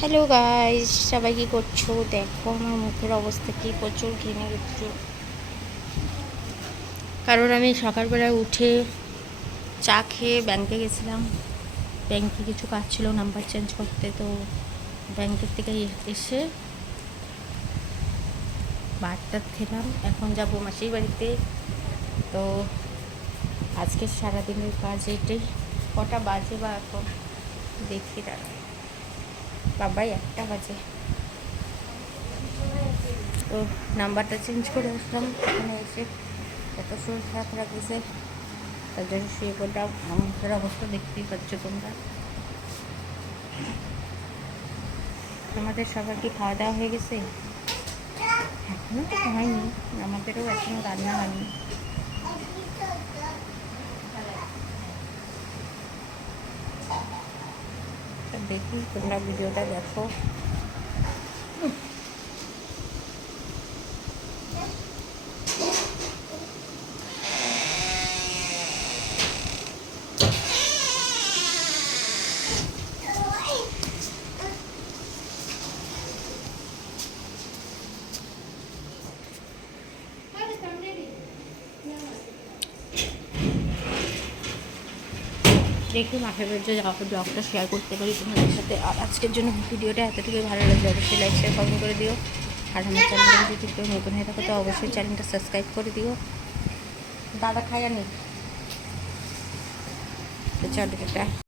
Hello guys সবাই কি করছ? দেখো আমার মুখের অবস্থা কি প্রচুর ঘেমে গেছো কারণ আমি সকালবেলায় উঠে চা খেয়ে ব্যাংকে গেছিলাম। ব্যাংকে কিছু কাজ ছিল নাম্বার চেঞ্জ করতে। তো ব্যাংকের থেকে এসে বারটা খেলাম। এখন যাব মাসির বাড়িতে। তো আজকে সারাদিনের কাজ এটাই। কটা বাজে বা এখন? দেখি দাঁড়া বাবাই একটা বাজে। তো নাম্বারটা চেঞ্জ করে আসলাম, এখানে এসে এত শরীর খারাপ লাগতেছে তার জন্য শুয়ে পড়লাম। আমার অবস্থা দেখতেই পাচ্ছ তোমরা। আমাদের সবার কি খাওয়া দাওয়া হয়ে গেছে? এখনও তো হয়নি, আমাদেরও এখনও রান্না হয়নি। দেখি তোমরা ভিডিওটা দেখো দেখি মাঠের বাড়িতে যাওয়ার ব্লগটা শেয়ার করতে পারি তোমাদের সাথে। আর আজকের জন্য ভিডিওটা এতটুকুই ভালো লাগলে, অবশ্যই লাইক শেয়ার কমেন্ট করে দিও। আর আমার চ্যানেলটা যদি কেউ নতুন হয়ে থাকো, তো অবশ্যই চ্যানেলটা সাবস্ক্রাইব করে দিও। দাদা খাই আনি তো চলো